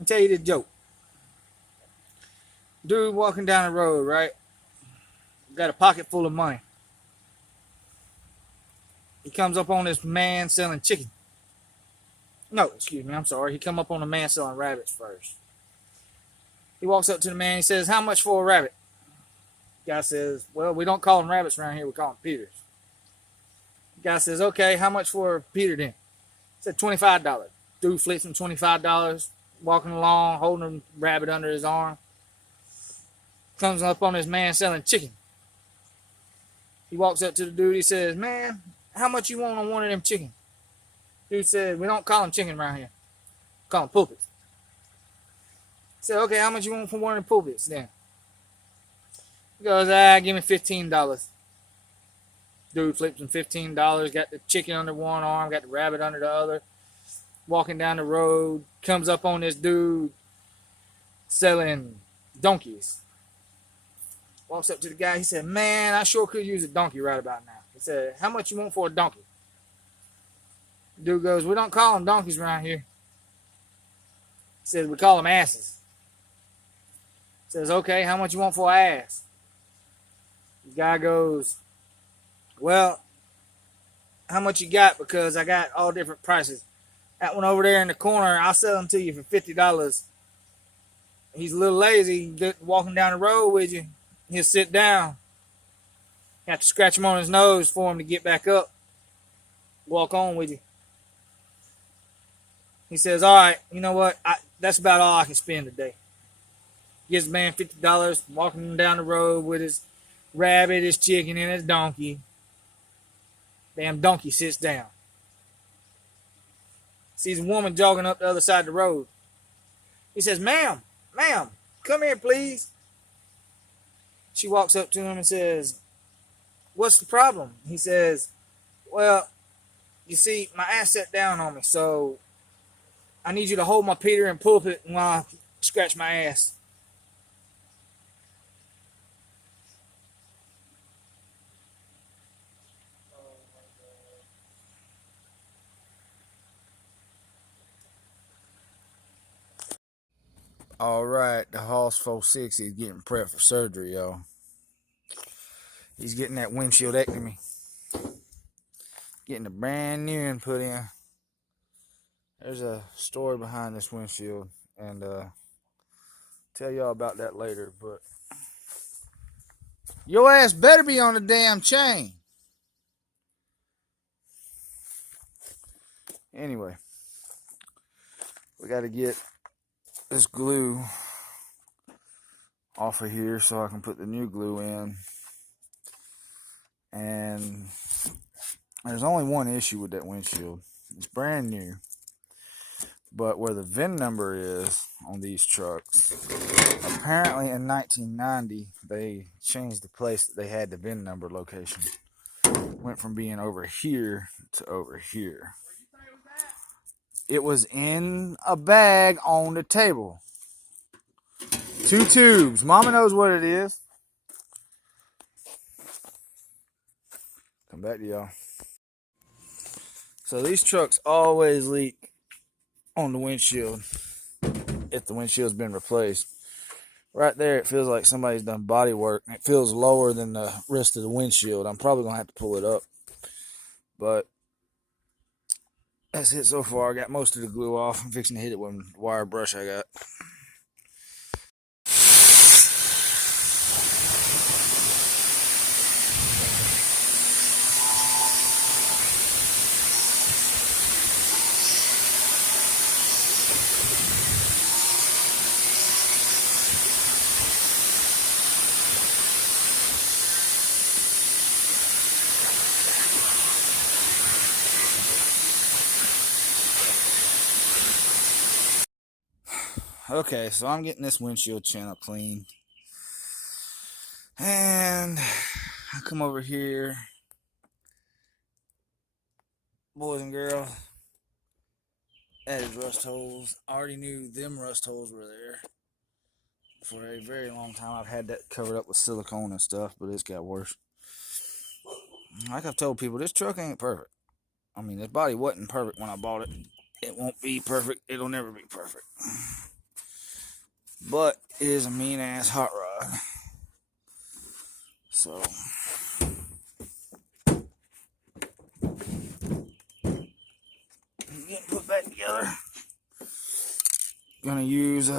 I'll tell you the joke. Dude walking down the road, right? Got a pocket full of money. He comes up on this man selling chicken. No, excuse me, I'm sorry. He come up on a man selling rabbits first. He walks up to the man. He says, "How much for a rabbit?" The guy says, "Well, we don't call them rabbits around here. We call them Peters." The guy says, "Okay, how much for a Peter then?" He said, $25. Dude flips him $25, walking along, holding a rabbit under his arm. Comes up on this man selling chicken. He walks up to the dude. He says, "Man, how much you want on one of them chicken?" Dude said, "We don't call them chicken around here. We call them pulpits." He said, "Okay, how much you want for one of the pulpits then?" He goes, "Give me $15." Dude flips him $15, got the chicken under one arm, got the rabbit under the other. Walking down the road, comes up on this dude selling donkeys. Walks up to the guy. He said, "Man, I sure could use a donkey right about now." He said, "How much you want for a donkey?" The dude goes, "We don't call them donkeys around here." He says, "We call them asses." He says, "Okay, how much you want for an ass?" The guy goes, "Well, how much you got? Because I got all different prices. That one over there in the corner, I'll sell them to you for $50. He's a little lazy, walking down the road with you. He'll sit down. You have to scratch him on his nose for him to get back up. Walk on with you." He says, "All right, you know what? That's about all I can spend today." Gives the man $50, walking down the road with his rabbit, his chicken, and his donkey. Damn donkey sits down. Sees a woman jogging up the other side of the road. He says, "Ma'am, come here, please." She walks up to him and says, "What's the problem?" He says, "Well, you see, my ass sat down on me, so I need you to hold my Peter and pulpit while I scratch my ass." All right, the hause 460 is getting prepped for surgery, y'all. He's getting that windshieldectomy, getting a brand new one put in. There's a story behind this windshield, and tell y'all about that later. But your ass better be on the damn chain. Anyway, we got to get this glue off of here so I can put the new glue in. And there's only one issue with that windshield. It's brand new, but where the VIN number is on these trucks, apparently in 1990 they changed the place that they had the VIN number location. Went from being over here to over here. It was in a bag on the table. 2 tubes. Mama knows what it is. Come back to y'all. So these trucks always leak on the windshield if the windshield's been replaced. Right there, it feels like somebody's done body work. It feels lower than the rest of the windshield. I'm probably going to have to pull it up. But that's it so far. I got most of the glue off. I'm fixing to hit it with a wire brush I got. Okay, so I'm getting this windshield channel clean. And I come over here, boys and girls, that is rust holes. I already knew them rust holes were there for a very long time. I've had that covered up with silicone and stuff, but it's got worse. Like I've told people, this truck ain't perfect. I mean, this body wasn't perfect when I bought it. It won't be perfect. It'll never be perfect. but it is a mean ass hot rod. So getting put back together. Gonna use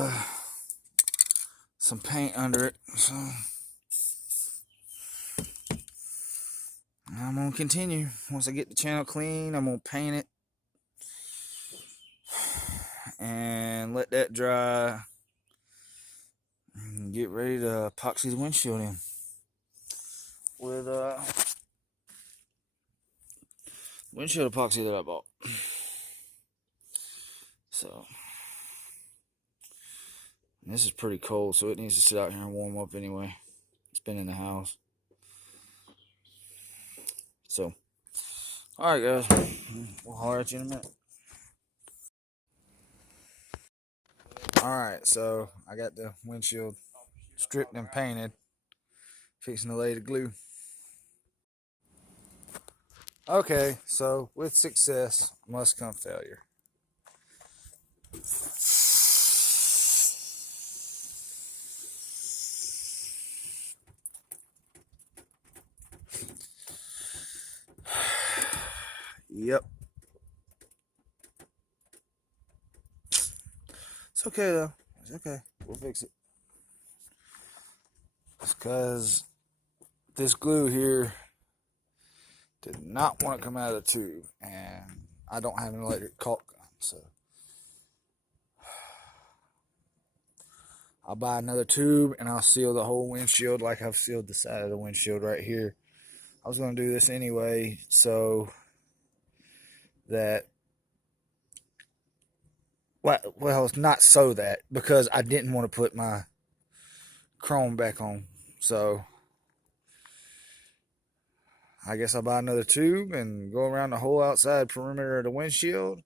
some paint under it. So I'm gonna continue. Once I get the channel clean, I'm gonna paint it and let that dry and get ready to epoxy the windshield in with windshield epoxy that I bought. So this is pretty cold, so it needs to sit out here and warm up anyway. It's been in the house. So alright guys, we'll holler at you in a minute. Alright, so I got the windshield stripped and painted, fixing to lay the glue. Okay, so with success must come failure. Yep. It's okay though. It's okay. We'll fix it. It's because this glue here did not want to come out of the tube, and I don't have an electric caulk gun, so I'll buy another tube and I'll seal the whole windshield like I've sealed the side of the windshield right here. I was going to do this anyway, so that, well, it's not so that, because I didn't want to put my chrome back on. So I guess I'll buy another tube and go around the whole outside perimeter of the windshield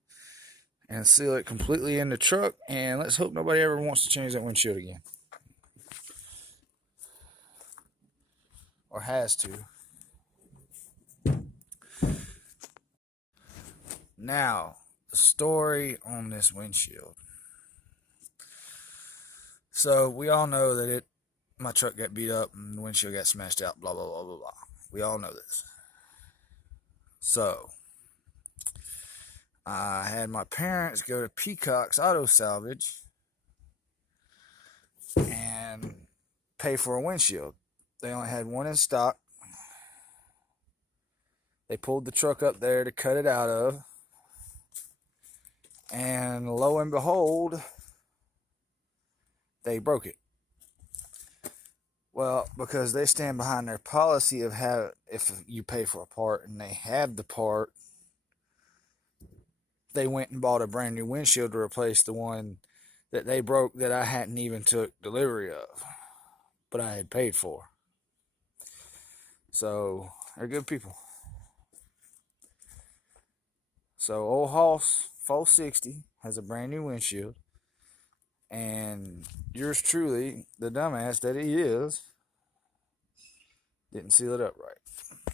and seal it completely in the truck, and let's hope nobody ever wants to change that windshield again. Or has to. Now, the story on this windshield. So we all know that my truck got beat up and the windshield got smashed out, blah, blah, blah, blah, blah. We all know this. So I had my parents go to Peacock's Auto Salvage and pay for a windshield. They only had one in stock. They pulled the truck up there to cut it out of, and lo and behold, they broke it. Well, because they stand behind their policy of if you pay for a part and they have the part, they went and bought a brand new windshield to replace the one that they broke that I hadn't even took delivery of, but I had paid for. So they're good people. So old hause 460 has a brand new windshield, and yours truly, the dumbass that he is, didn't seal it up right.